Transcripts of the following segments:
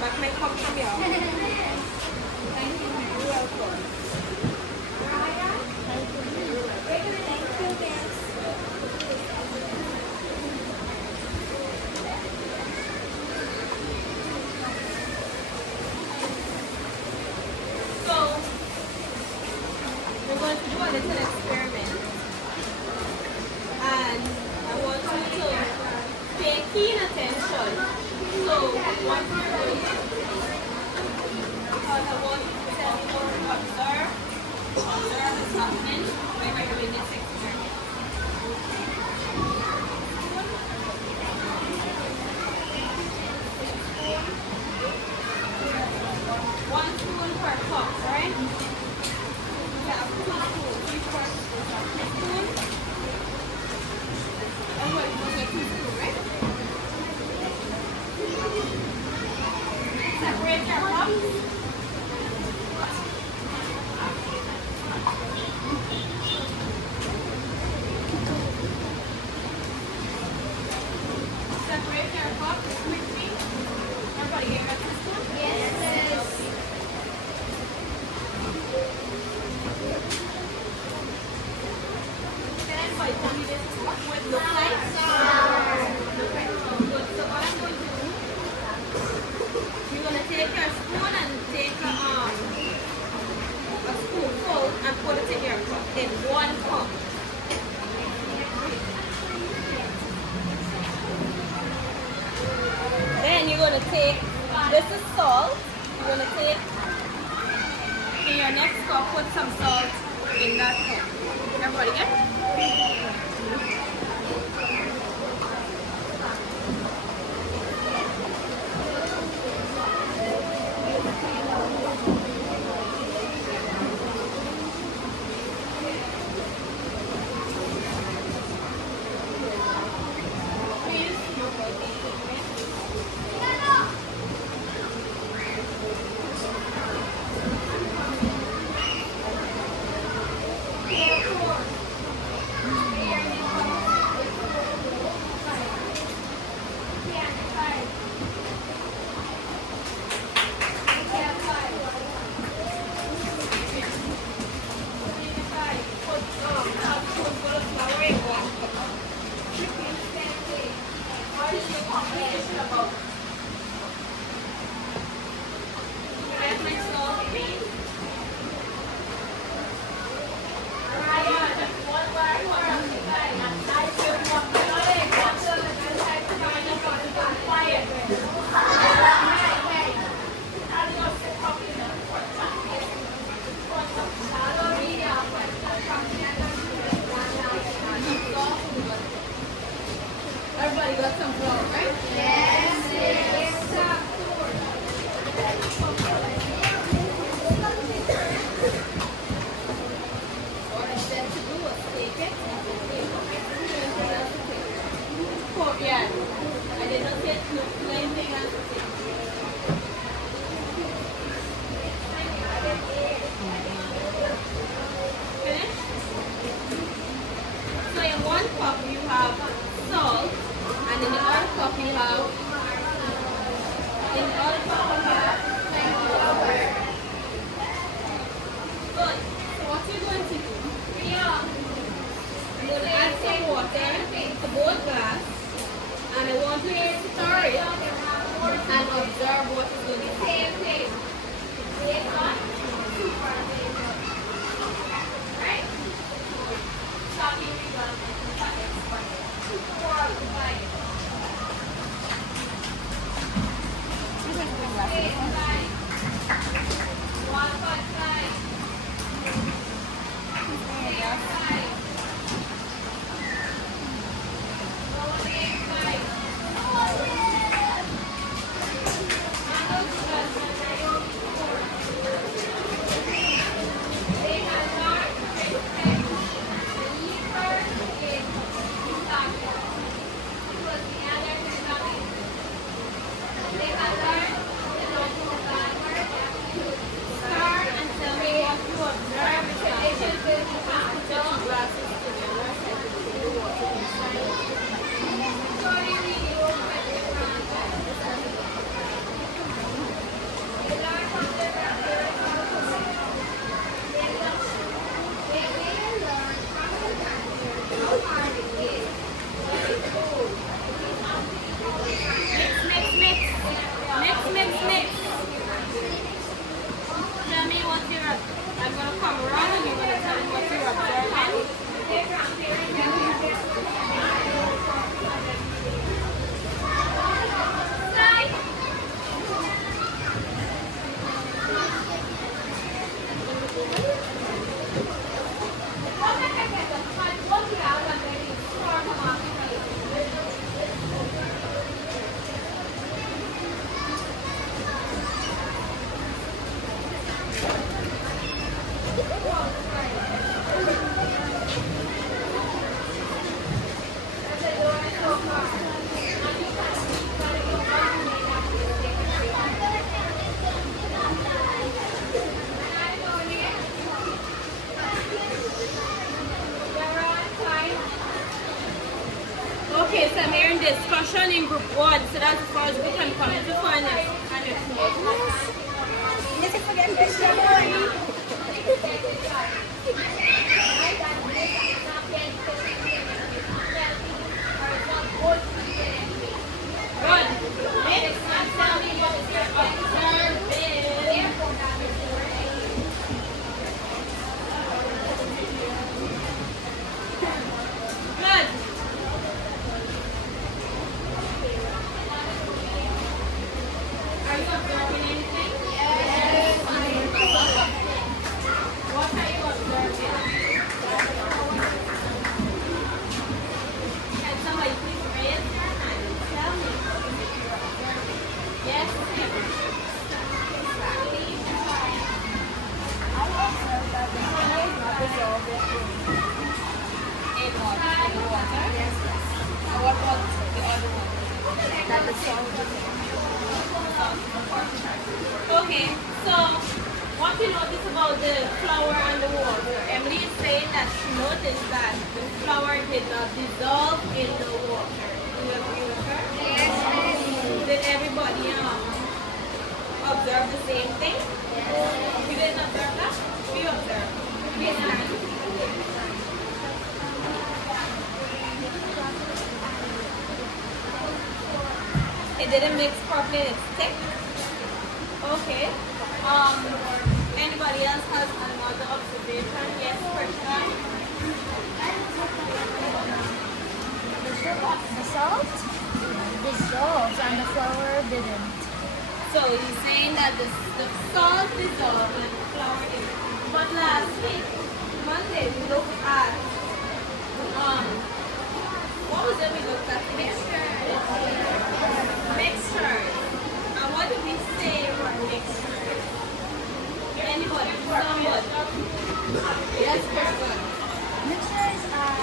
But my cup from you. Thank you. You're welcome. So, we're going to do a little experiment. And I want you to pay keen attention. So, what you're doing, because I want you to tell me what to observe what's happening when we're doing this experiment. One spoon per cup, right? We have 2 spoons, 3/4 spoon. Everybody knows what 2 spoons, right? Separate your cups. Separate your cups quickly. Everybody get your 2 spoons? Yes. Can anybody tell me this? What would look like? Okay, so good. So what I'm going to do, you're going to take your spoon and take a spoonful and put it in your cup, in 1 cup. Then you're going to take, this is salt, you're going to take, in your next cup, put some salt in that cup. Everybody get it? Everybody got some flour, right? Yes. What I said to do was take it. Yeah. I did not get anything else to take. Finish? So in 1 cup you have salt, and in the other cup you have, good. So what you're going to do, you're going to add some water to both glass, and I want you to stir it and observe what is going to happen. Right? discussion in group one, so that's as far as we can come to find it. Yes, I forget Christian boy. Good. Next one, tell me what is your observing. Good. Are you observing anything? Yes. What are you observing? Can somebody please raise their hand and tell me? Yes. I observed that the fire is not dissolved in In water. In water? Yes, yes. What about the other one? That the salt is Okay, so what you notice about the flour and the water? Emily is saying that she noticed that the flour did not dissolve in the water. Do you agree with her? Yes. Did everybody observe the same thing? You didn't observe that? We observed. Yes, ma'am. It didn't mix properly, it's thick. Okay. Anybody else has another observation? Yes, Krishna? The salt dissolved and the flour didn't. So you're saying that the salt dissolved and the flour didn't. But last week, Monday, we looked at, what was it we looked at? Mixtures. And what did we say were mixtures? Anybody? Somebody? Yes, Krishna? Mixtures are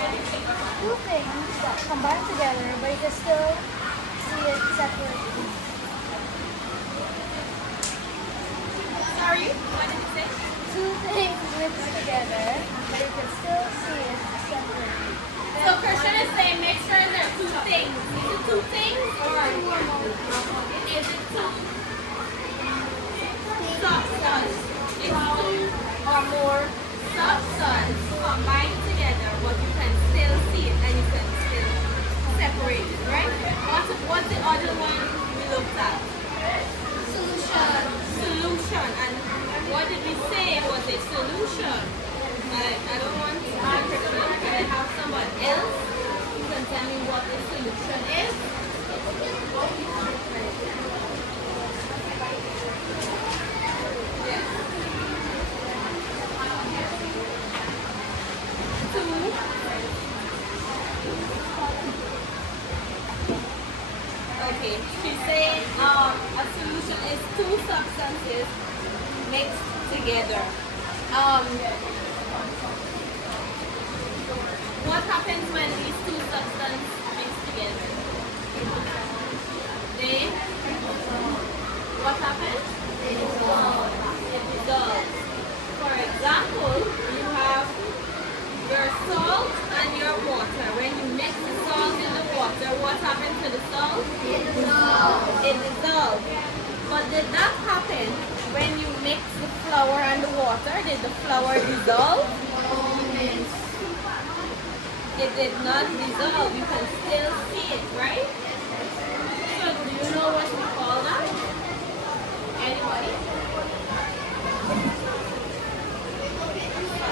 two things that combine together, but you can still see it separately. Sorry? What did you say? Two things mixed together, but you can still see it separately. So Christian is saying mixtures are two things. Is it two things or is it two substance? It's two or more substance combined together, but you can still see it and you can still separate it, right? What's the other one we looked at? Solution. And what did we say was a solution? I don't want to be Christian. Can I have someone else who can tell me what the solution is? Two. Okay, she's saying a solution is two substances mixed together. What happens when these two substances mix together? What happens? They dissolve. For example, you have your salt and your water. When you mix the salt in the water, what happens to the salt? It dissolves. But did that happen when you mix the flour and the water? Did the flour dissolve? It did not dissolve. You can still see it, right? So do you know what we call that? Anybody?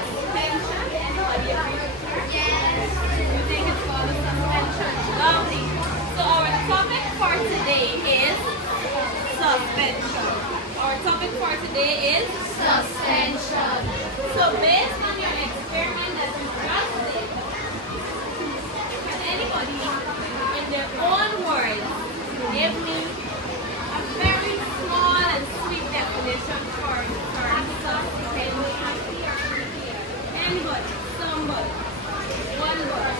Suspension? Anybody agree with her? Yes. You think it's called a suspension? Lovely. So our topic for today is suspension. Our topic for today is suspension. So based on your experiment that you just did, can anybody in their own words give me a very small and sweet definition for suspension? Anybody? Somebody? One word.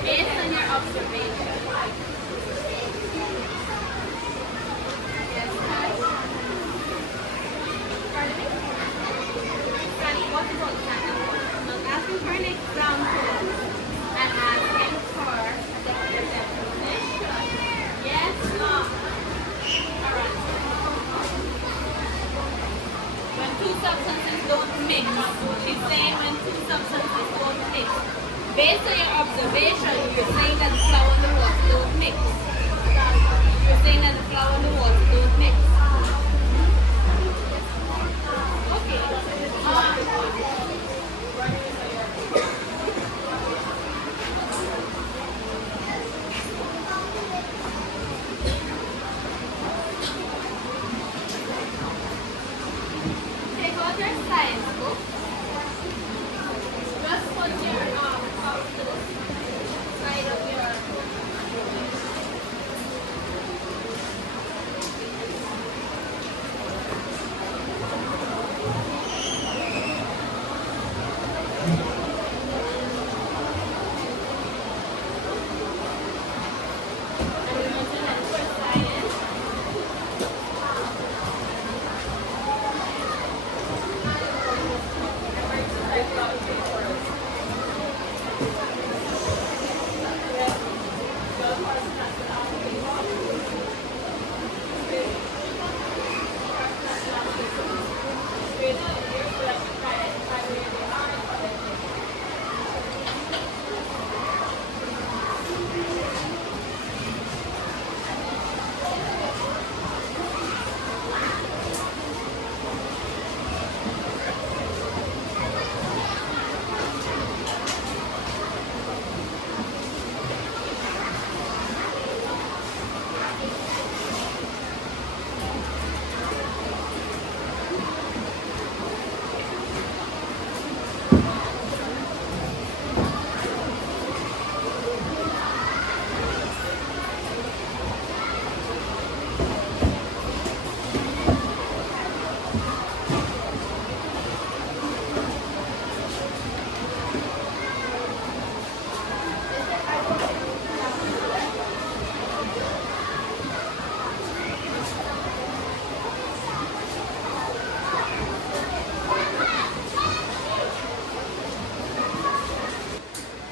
Based on your observation. Yes, guys? Pardon me? Sunny, what about Sunny? I'm asking for an example and asking for a definition. substances don't mix. She's saying when two substances don't mix. Based on your observation, you're saying that the flour and the water don't mix. You're saying that the flour and the water don't mix. Okay. Take out your science book. Just put your cup to the side of your.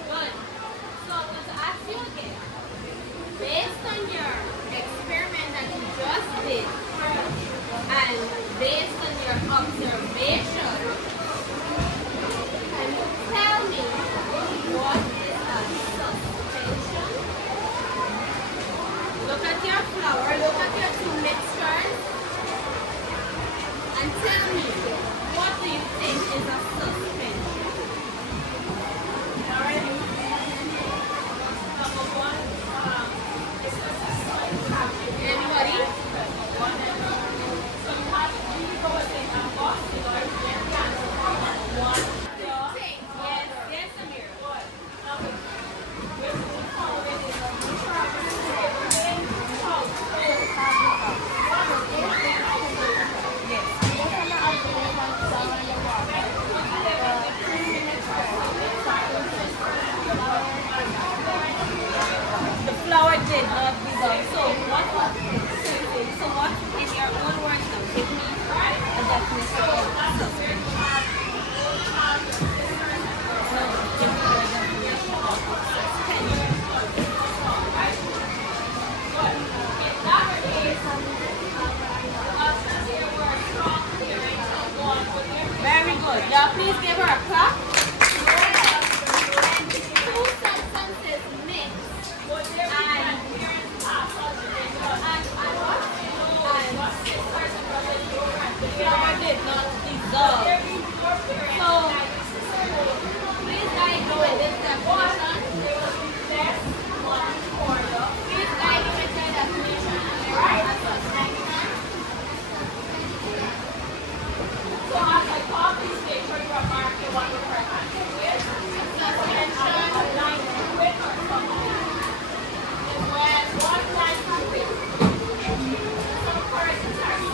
Good. So I'm going to ask you again. Based on your experiment that you just did, and based on your observation, can you tell me what is a suspension? Look at your flour, look at your two mixtures, and tell me what do you think is a suspension? Anybody? Yes, yes, Amir. The flour did not dissolve. So what in your own words now, give me a definition of suspension. No, give me a definition of suspension. Very good. Y'all please give her a clap. Two substances mix the flour did not dissolve. So please guide me with this definition. Please guide me with your definition. Right? So as I talk these days, you are marking what the person is. Suspension with or something is when one line quick. So for instance,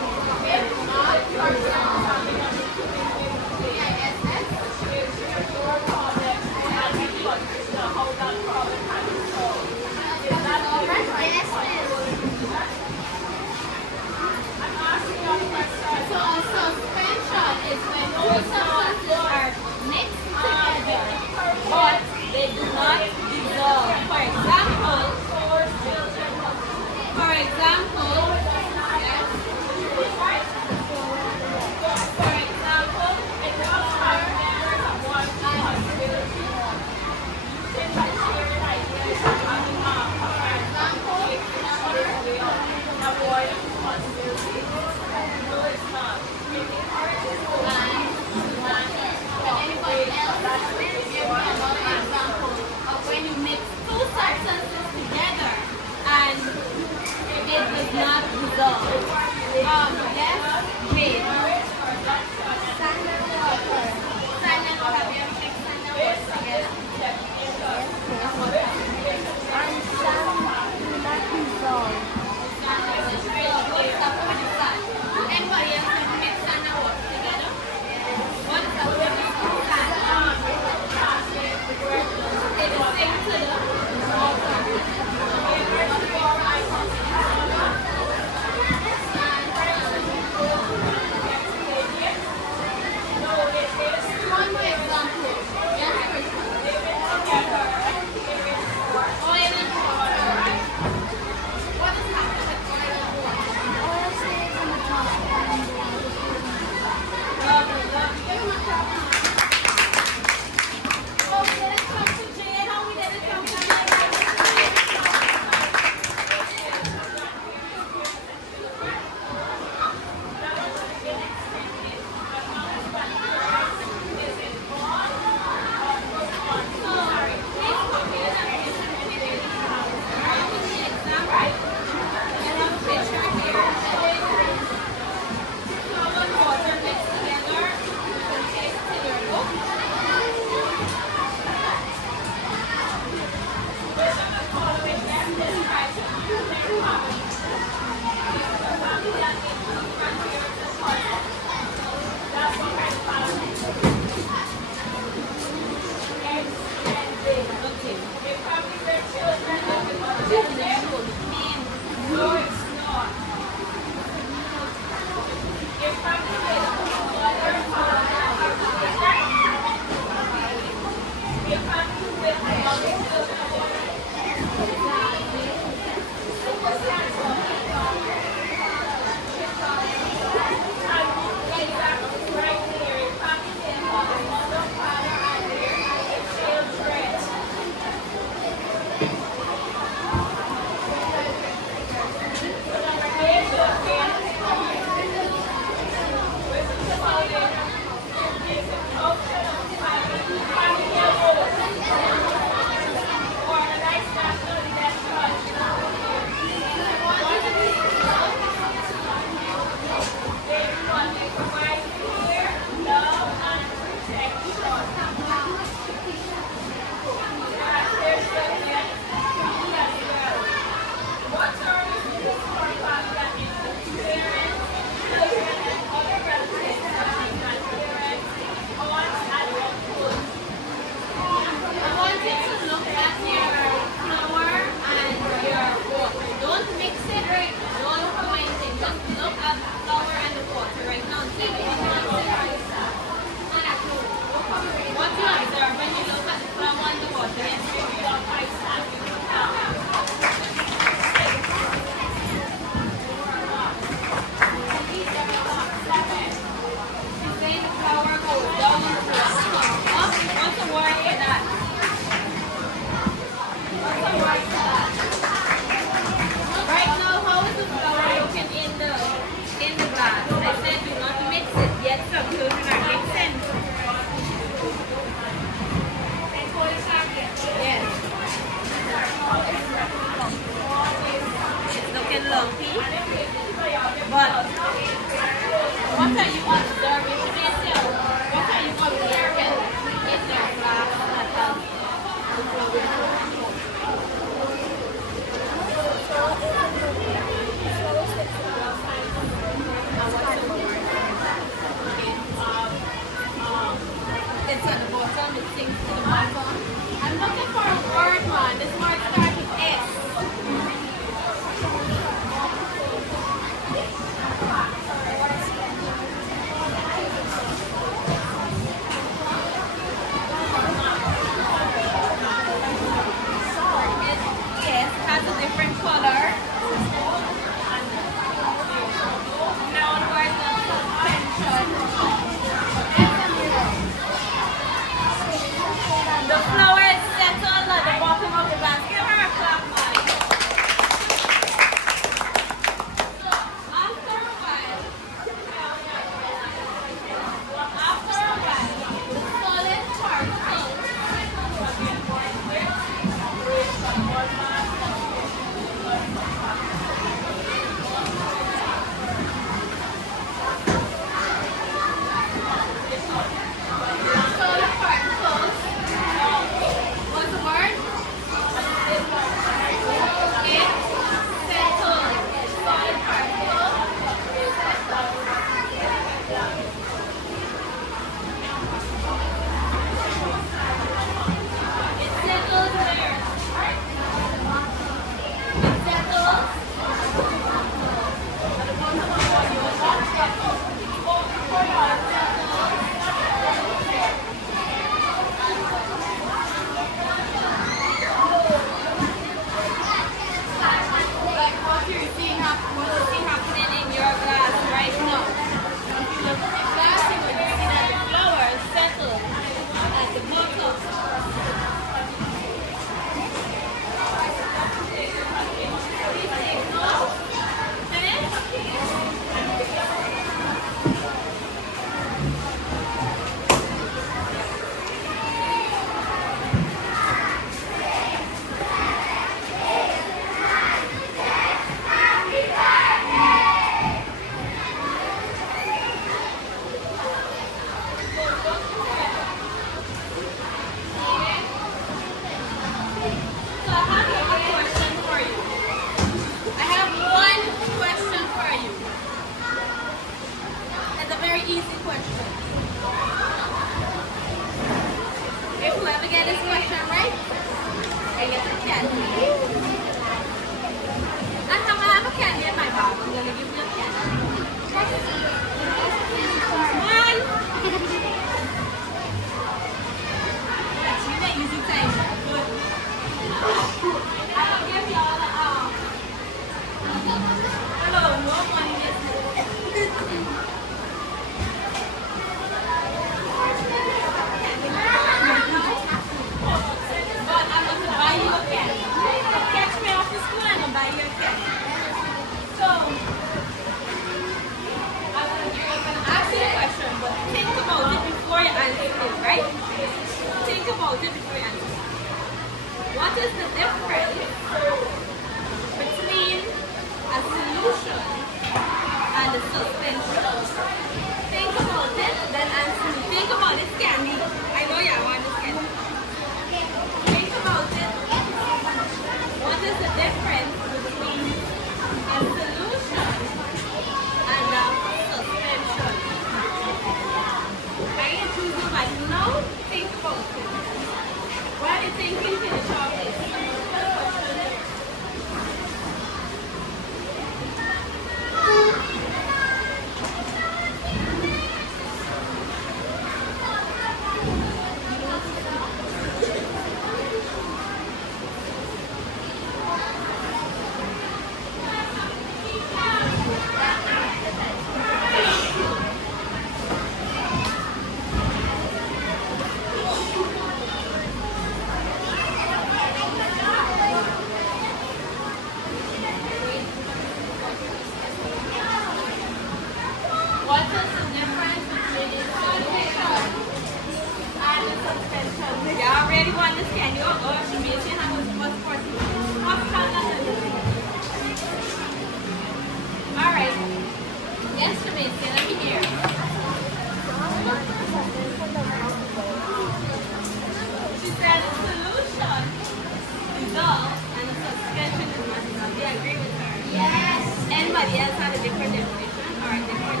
somebody else had a different definition or a different?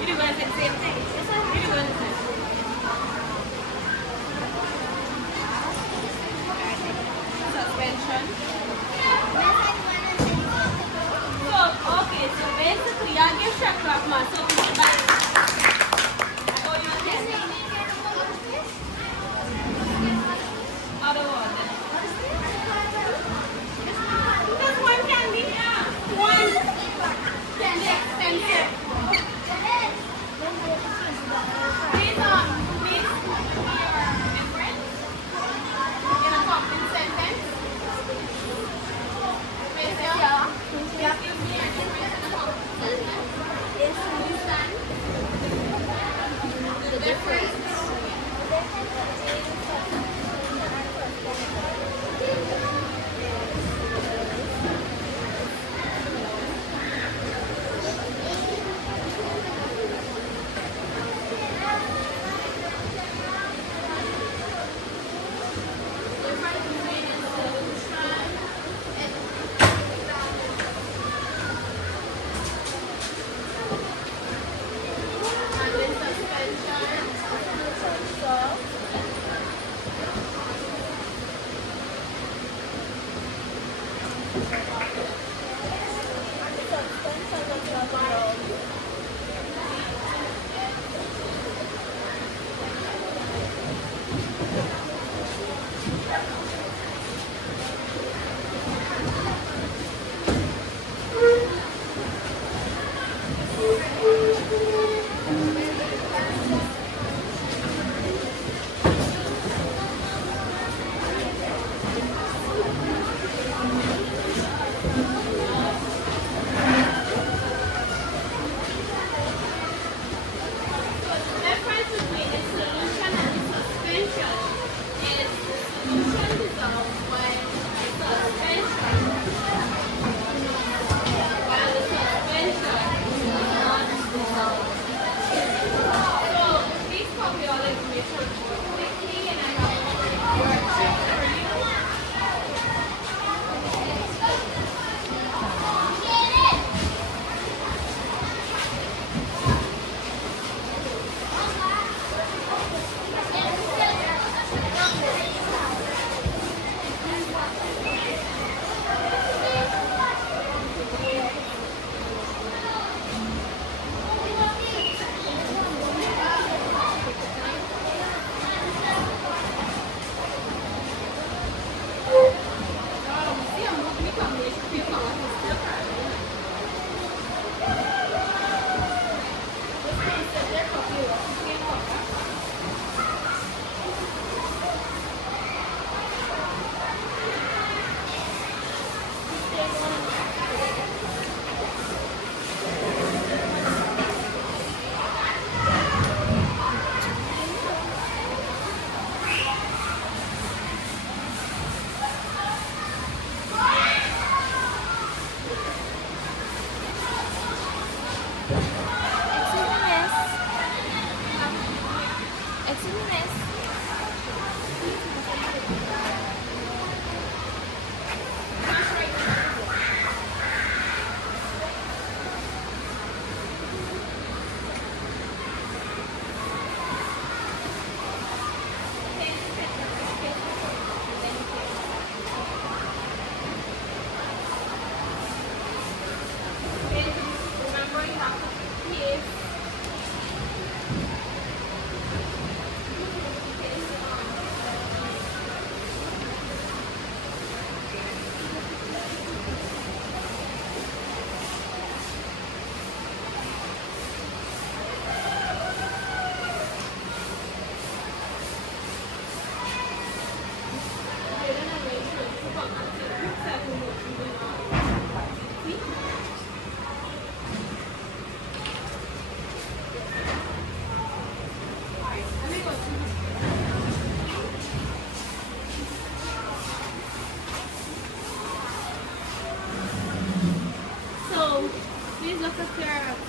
You do going to say the same thing? You do going to say? Suspension. So, okay, so basically, I give shot clock man something to buy. I owe you a 10. Other one then. Just one candy. One candy expensive. These are your difference in a complete sentence. Yeah. Give me a difference in a complete sentence. Understand? The difference.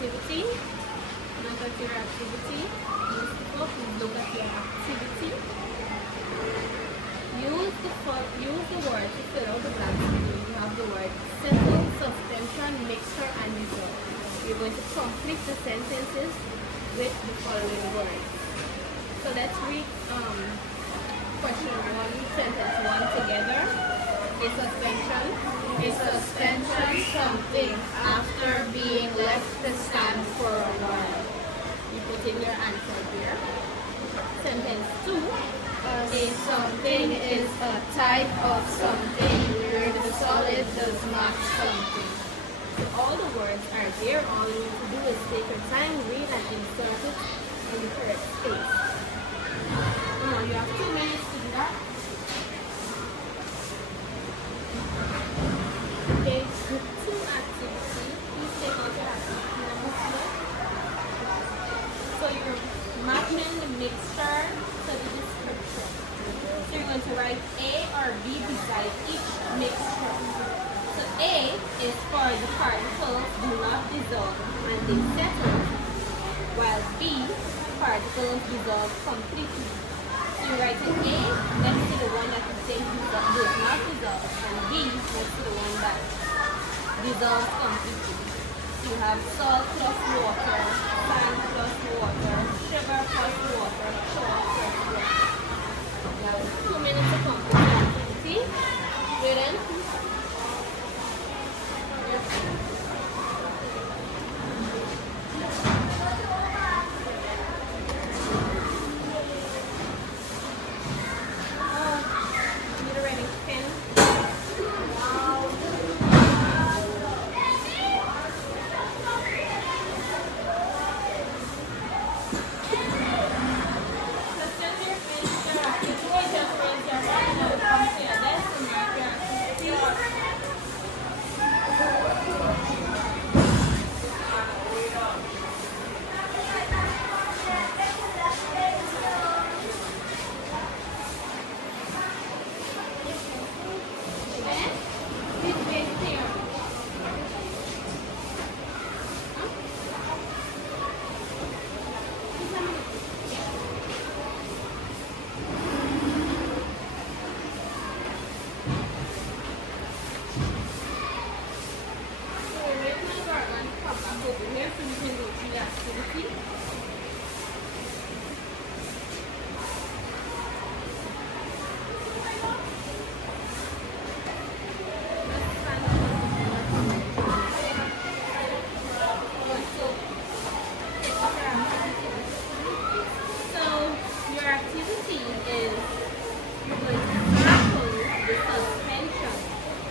activity. Look at your activity. Look at your activity. Use the word to fill out the blanks. You have the word you're going to complete the sentences with the following words. So let's read question 1, sentence 1 together. A suspension. A suspension something after being left to stand for a while. You put in your answer here. Sentence 2. A something is a type of something where the solid does not something. So all the words are there. All you need to do is take your time, read, and insert it in the correct space. You have 2 minutes to do that. Okay, group 2 activity. Please take out your activity number 4. So you're matching the mixture to the description. So you're going to write A or B beside each mixture. So A is for the particles do not dissolve and they settle, while B, particles dissolve completely. So you're writing A next to the one that you think does not dissolve, and B next to the one that dissolves completely. So you have salt plus water, sand plus water, sugar plus water, salt plus water. You have 2 minutes to complete the activity. Ready?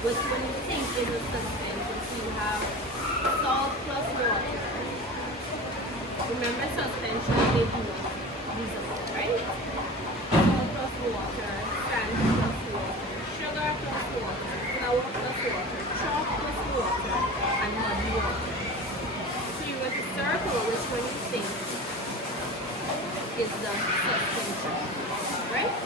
Which one you think is a suspension? So you have salt plus water. Remember suspension is dissolve, right? Salt plus water, sand plus water, sugar plus water, flour plus water, chalk plus water, and muddy water. So you're going to circle which one you think is the suspension, right?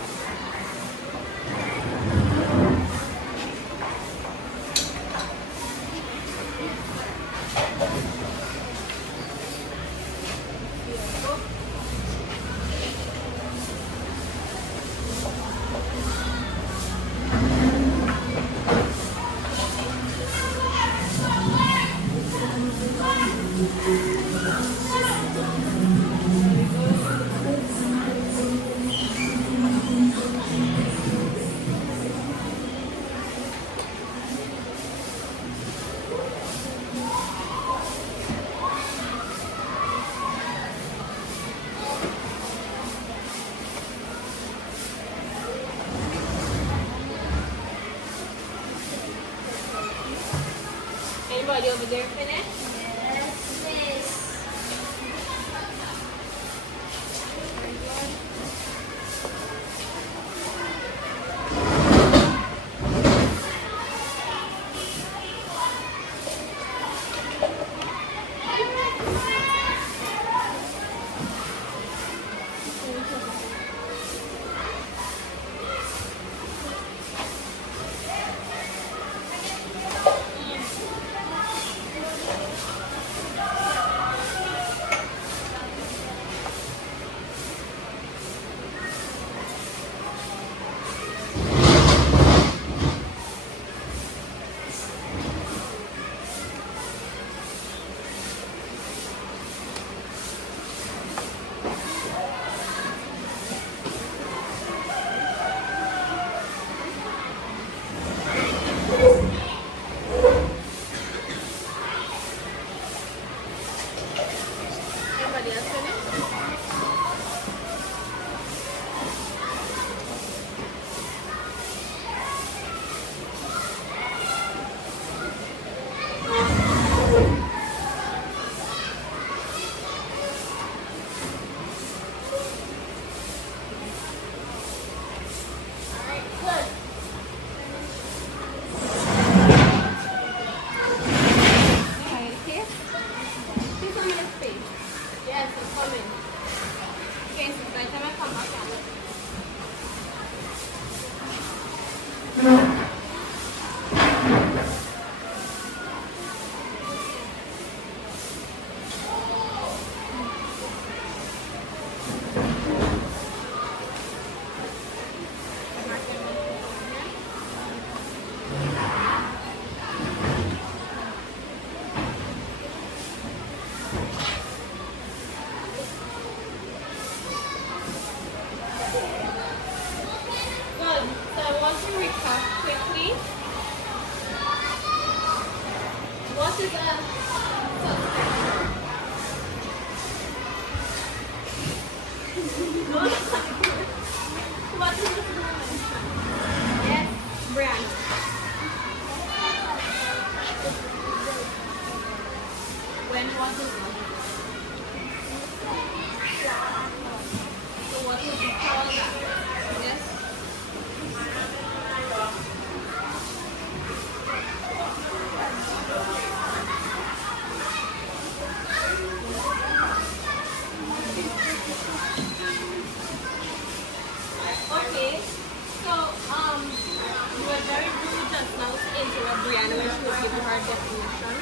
Anybody over there finished? Yes, miss. is a suspension? What is the suspension? Yes, Brian. When was it? So what would you call that? Yes? Okay. So, you were very rude just now to interrupt Brianna when she was giving her definition.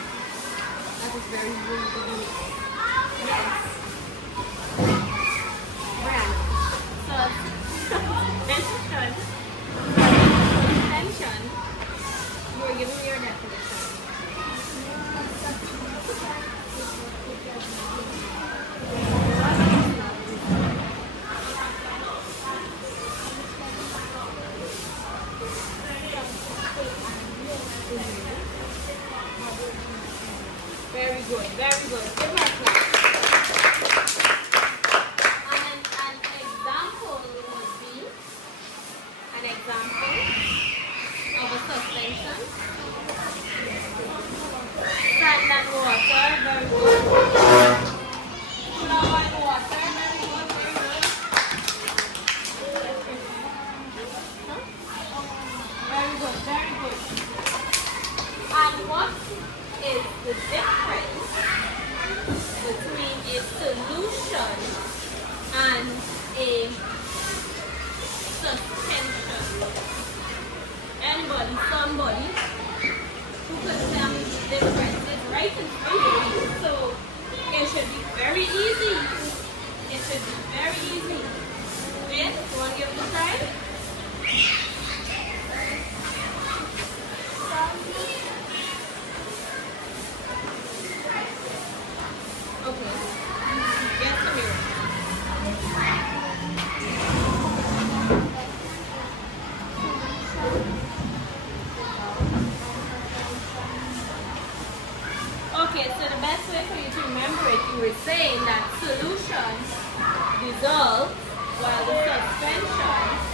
That was very rude to do. Yes. Brianna. So, suspension. You were giving me your definition. Very good, very good. Give her a clap. And an example would be an example of a suspension. Sand and water, very good. Flour and water, very good, very good. Very good, very good. And what is the difference between a solution and a suspension? Anybody, somebody who could tell me the difference? It's right in front of you, so it should be very easy. It should be very easy. Jane, you want to give it a try? Okay. Get the mirror. Okay, so the best way for you to remember it, you were saying that solution dissolves while the suspension